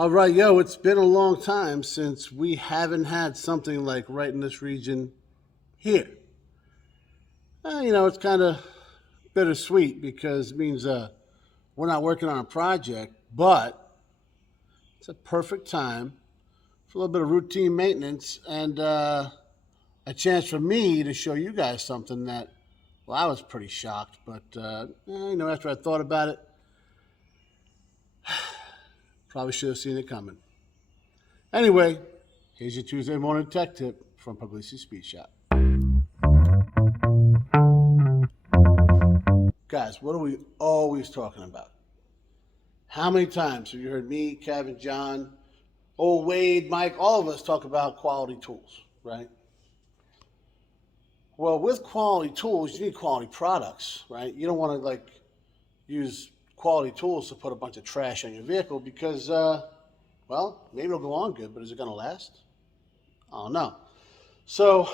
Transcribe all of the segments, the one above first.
All right, yo, it's been a long time since we haven't had something like right in this region here. It's kind of bittersweet because it means we're not working on a project, but it's a perfect time for a little bit of routine maintenance and a chance for me to show you guys something that, well, I was pretty shocked, but, after I thought about it, probably should have seen it coming. Anyway, here's your Tuesday morning tech tip from Pugliese Speed Shop. Guys, what are we always talking about? How many times have you heard me, Kevin, John, old Wade, Mike, all of us talk about quality tools, right? Well, with quality tools, you need quality products, right? You don't want to use quality tools to put a bunch of trash on your vehicle because well, maybe it'll go on good, but is it going to last? I don't know. So,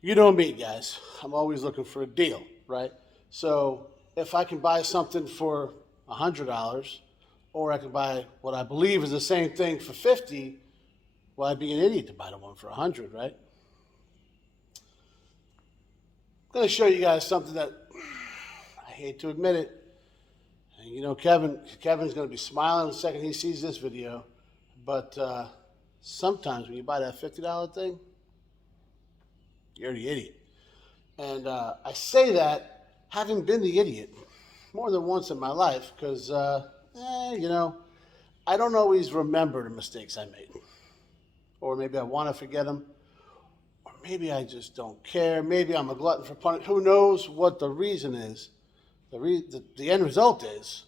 you know me, guys. I'm always looking for a deal, right? So, if I can buy something for $100, or I can buy what I believe is the same thing for $50, well, I'd be an idiot to buy the one for $100, right? I'm going to show you guys something that I hate to admit it. And Kevin's going to be smiling the second he sees this video. But sometimes when you buy that $50 thing, you're the idiot. And I say that having been the idiot more than once in my life because, I don't always remember the mistakes I made. Or maybe I want to forget them. Or maybe I just don't care. Maybe I'm a glutton for punishment. Who knows what the reason is? The end result is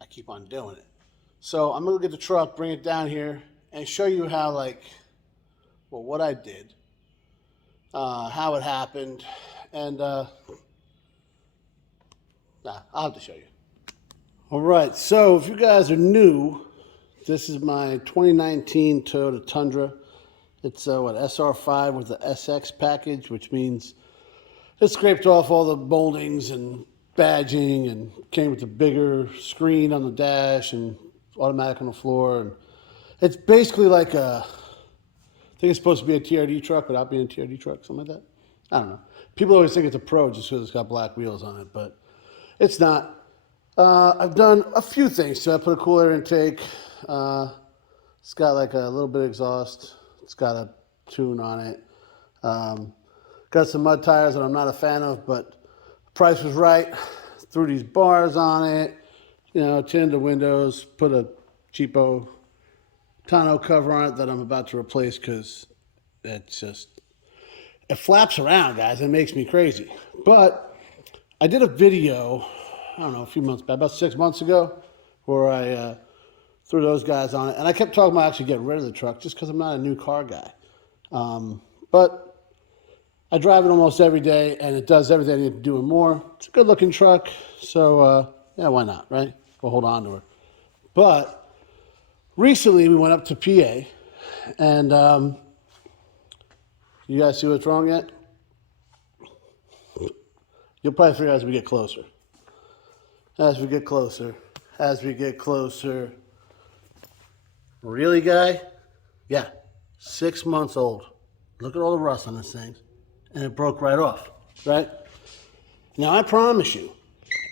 I keep on doing it. So I'm going to get the truck, bring it down here, and show you how, what I did, how it happened, and I'll have to show you. All right, so if you guys are new, this is my 2019 Toyota Tundra. It's SR5 with the SX package, which means it scraped off all the moldings and badging and came with a bigger screen on the dash and automatic on the floor. And it's basically I think it's supposed to be a TRD truck without being a TRD truck, something like that. I don't know. People always think it's a Pro just because it's got black wheels on it, but it's not. I've done a few things. So I put a cool air intake. It's got a little bit of exhaust. It's got a tune on it. Got some mud tires that I'm not a fan of, but price was right. Threw these bars on it, tinted the windows, put a cheapo tonneau cover on it that I'm about to replace because it flaps around, guys. It makes me crazy. But I did a video, I don't know, a few months back, about 6 months ago, where I threw those guys on it. And I kept talking about actually getting rid of the truck just because I'm not a new car guy. But I drive it almost every day, and it does everything I need to do and more. It's a good-looking truck, so yeah, why not, right? We'll hold on to her. But recently, we went up to PA, and you guys see what's wrong yet? You'll probably figure out as we get closer. As we get closer. As we get closer. Really, guy? Yeah, 6 months old. Look at all the rust on this thing. And it broke right off, right? Now, I promise you,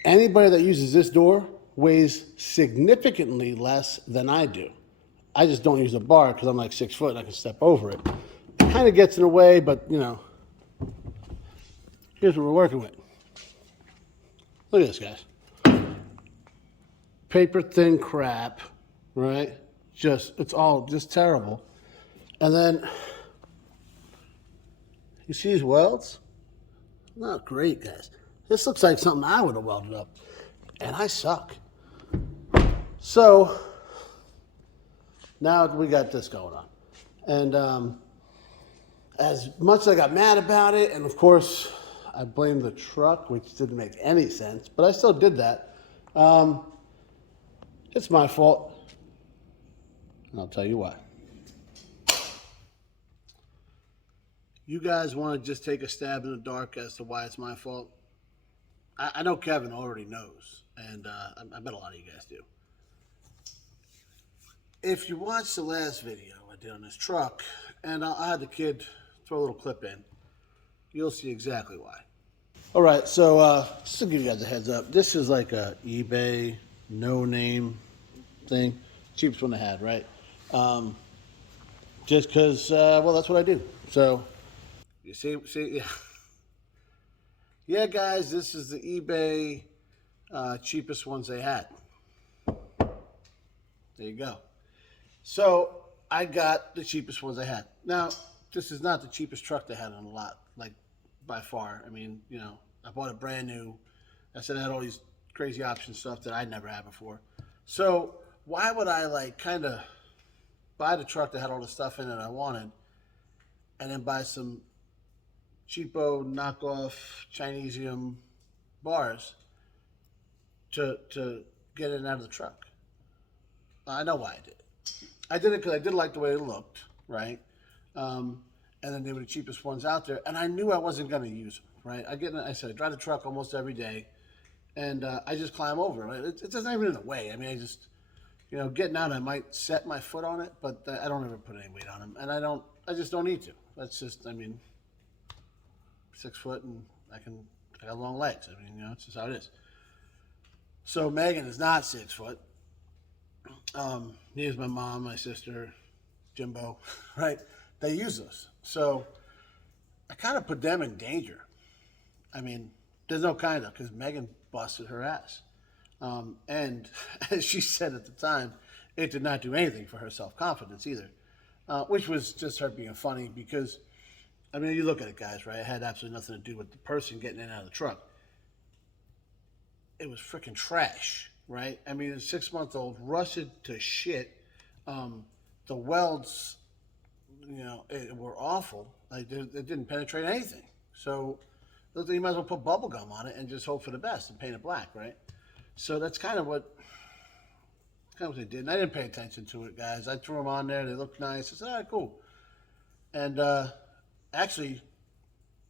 anybody that uses this door weighs significantly less than I do. I just don't use a bar because I'm 6 foot and I can step over it. It kind of gets in the way, but, here's what we're working with. Look at this, guys. Paper thin crap, right? It's all just terrible. And then, you see these welds? Not great, guys. This looks like something I would have welded up. And I suck. So, now we got this going on. And as much as I got mad about it, and of course, I blamed the truck, which didn't make any sense, but I still did that. It's my fault. And I'll tell you why. You guys want to just take a stab in the dark as to why it's my fault? I know Kevin already knows, and I bet a lot of you guys do. If you watch the last video I did on this truck, and I had the kid throw a little clip in, you'll see exactly why. All right, so just to give you guys a heads up, this is like a eBay no name thing, cheapest one I had, right? Um, just because, well, that's what I do. So you see, yeah, yeah, guys, this is the eBay cheapest ones they had. There you go. So I got the cheapest ones I had. Now, this is not the cheapest truck they had on the lot, like by far. I mean, I bought it brand new. I said I had all these crazy option stuff that I'd never had before. So why would I like kind of buy the truck that had all the stuff in it I wanted, and then buy some cheapo knockoff Chinesium bars to get it out of the truck? I know why I did it. I did it because I did like the way it looked, right? And then they were the cheapest ones out there, and I knew I wasn't going to use them, right? I said I drive the truck almost every day, and I just climb over. Right? It's not even in the way. I mean, I just, getting out, I might set my foot on it, but I don't ever put any weight on them, and I just don't need to. That's just, I mean, 6 foot, and I got long legs. I mean, it's just how it is. So Megan is not 6 foot. Here's my mom, my sister, Jimbo, right? They use those. So I kind of put them in danger. I mean, there's no kind of, because Megan busted her ass. And as she said at the time, it did not do anything for her self-confidence either, which was just her being funny because, I mean, you look at it, guys, right? It had absolutely nothing to do with the person getting in and out of the truck. It was freaking trash, right? I mean, a 6-month-old rusted to shit. The welds, were awful. Like, it didn't penetrate anything. So it looked like you might as well put bubble gum on it and just hope for the best and paint it black, right? So that's kind of what they did. And I didn't pay attention to it, guys. I threw them on there. They looked nice. I said, all right, cool. And actually,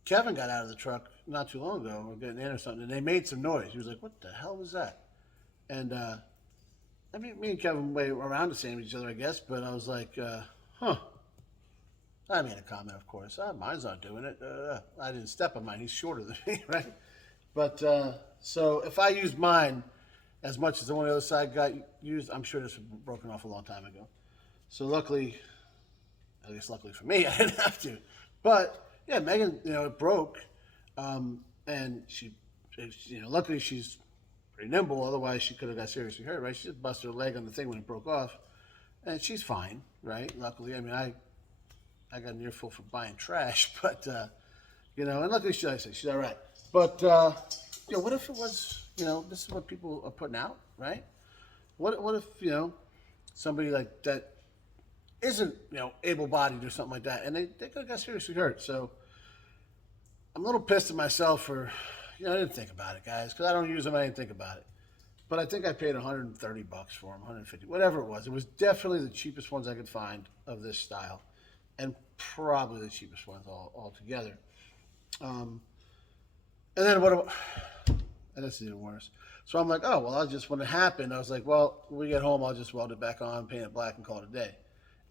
Kevin got out of the truck not too long ago. We're getting in or something, and they made some noise. He was like, what the hell was that? And I mean, me and Kevin were around the same each other, I guess, but I was like, huh. I made a comment, of course. Mine's not doing it. I didn't step on mine. He's shorter than me, right? But so if I used mine as much as the one on the other side got used, I'm sure this was broken off a long time ago. So luckily, at least luckily for me, I didn't have to. But yeah, Megan, it broke, and she, luckily she's pretty nimble. Otherwise, she could have got seriously hurt, right? She just busted her leg on the thing when it broke off, and she's fine, right? Luckily, I mean, I got an earful for buying trash, but and luckily she's all right. But what if it was, this is what people are putting out, right? What if somebody like that isn't able-bodied or something like that, and they could have got seriously hurt. So I'm a little pissed at myself for I didn't think about it, guys, because I don't use them. I didn't think about it. But I think I paid $130 for them, 150, whatever it was. It was definitely the cheapest ones I could find of this style, and probably the cheapest ones altogether. And then and this is even worse. So I'm like, oh, well, when it happened, I was like, well, when we get home, I'll just weld it back on, paint it black, and call it a day.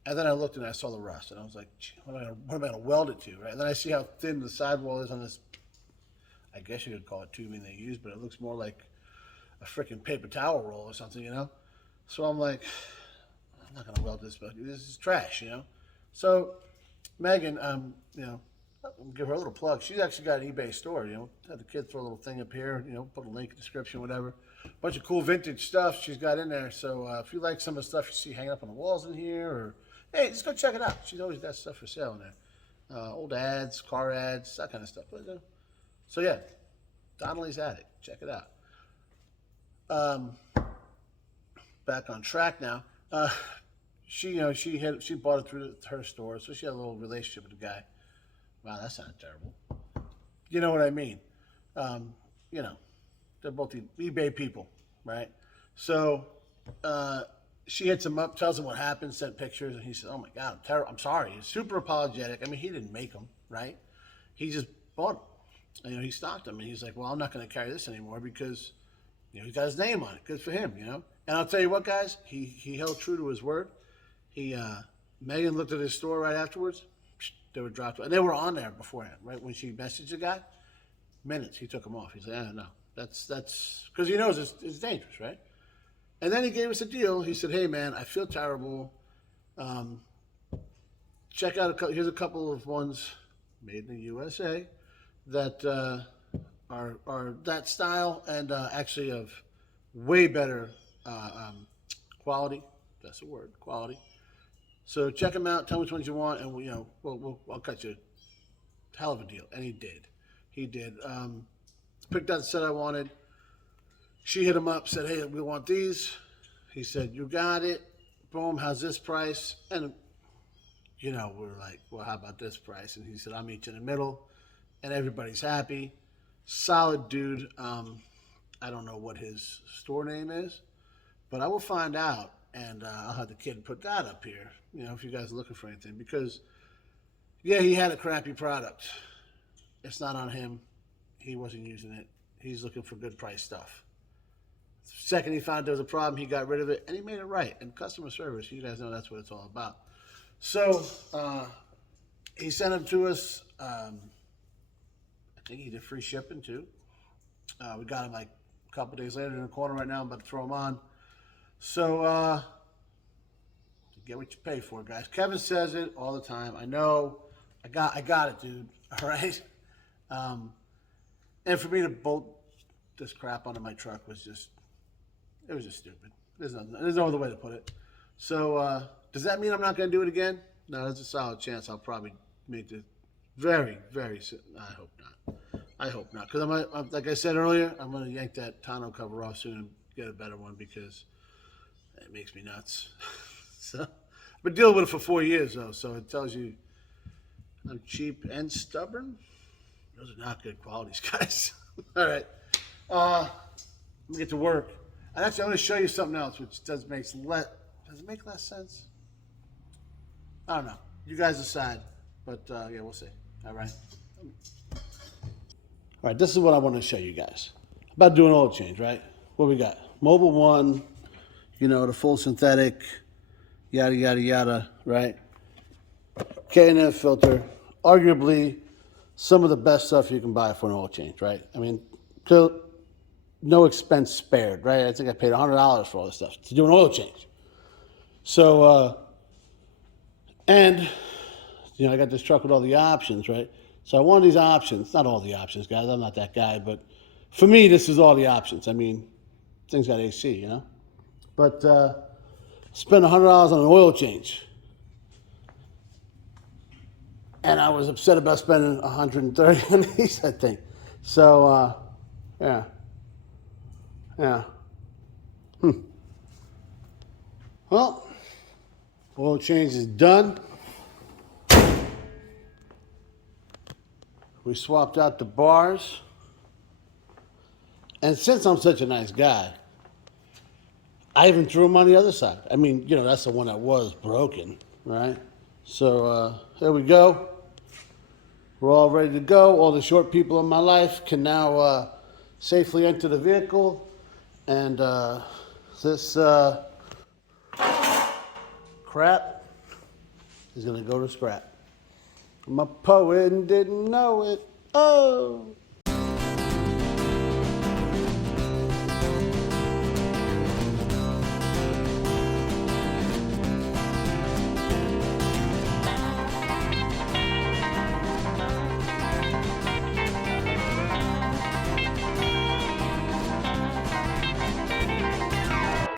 And then I looked and I saw the rust, and I was like, what am I going to weld it to, right? And then I see how thin the sidewall is on this, I guess you could call it tubing they use, but it looks more like a freaking paper towel roll or something, So I'm like, I'm not going to weld this, but this is trash, So Megan, give her a little plug. She's actually got an eBay store, Had the kid throw a little thing up here, put a link, description, whatever. Bunch of cool vintage stuff she's got in there. So if you like some of the stuff you see hanging up on the walls in here, or hey, just go check it out. She's always got stuff for sale in there. Old ads, car ads, that kind of stuff. But, so yeah, Donnelly's Attic. Check it out. Back on track now. She bought it through her store, so she had a little relationship with the guy. Wow, that sounded terrible. You know what I mean? They're both the eBay people, right? So she hits him up, tells him what happened, sent pictures, and he said, "Oh my God, I'm terrible. I'm sorry." He's super apologetic. I mean, he didn't make them, right? He just bought them. He stocked them, and he's like, "Well, I'm not going to carry this anymore because he's got his name on it. Good for him, And I'll tell you what, guys, he held true to his word. Megan looked at his store right afterwards. They were dropped, and they were on there beforehand. Right when she messaged the guy, minutes he took them off. He's like, no, that's because he knows it's dangerous, right? And then he gave us a deal. He said, hey man, I feel terrible. Um, check out here's a couple of ones made in the USA that are that style and actually of way better quality. That's the word, quality. So check them out. Tell me which ones you want, and I'll cut you a hell of a deal. And he did. He did. Picked out the set I wanted. She hit him up, said, "Hey, we want these." He said, "You got it." Boom. How's this price? And we're like, "Well, how about this price?" And he said, "I'll meet you in the middle," and everybody's happy. Solid dude. I don't know what his store name is, but I will find out, and I'll have the kid put that up here. If you guys are looking for anything, because yeah, he had a crappy product. It's not on him. He wasn't using it. He's looking for good price stuff. Second, he found there was a problem. He got rid of it, and he made it right. And customer service, you guys know that's what it's all about. So he sent them to us. I think he did free shipping too. We got him like a couple days later in the corner right now. I'm about to throw him on. So get what you pay for, guys. Kevin says it all the time. I know. I got it, dude. All right. And for me to bolt this crap onto my truck was just stupid. There's no other way to put it. So does that mean I'm not going to do it again? No, there's a solid chance I'll probably make it very, very soon. I hope not. Because I'm like I said earlier, I'm going to yank that tonneau cover off soon and get a better one because it makes me nuts. So I've been dealing with it for 4 years, though, so it tells you I'm cheap and stubborn. Those are not good qualities, guys. All right. Let me get to work. And actually, I'm going to show you something else, which does it make less sense? I don't know. You guys decide. But, yeah, we'll see. All right. All right, this is what I want to show you guys. About doing oil change, right? What we got? Mobile One, the full synthetic, yada, yada, yada, right? K&F filter, arguably some of the best stuff you can buy for an oil change, right? I mean, no expense spared, right? I think I paid $100 for all this stuff to do an oil change. So, and, I got this truck with all the options, right? So I wanted these options, not all the options, guys. I'm not that guy, but for me, this is all the options. I mean, things got AC, But spent $100 on an oil change. And I was upset about spending $130 on these, I think. So, yeah. Well, oil change is done. We swapped out the bars. And since I'm such a nice guy, I even threw them on the other side. I mean, that's the one that was broken, right? So there we go. We're all ready to go. All the short people in my life can now safely enter the vehicle. And this crap is going to go to scrap. I'm a poet and didn't know it. Oh.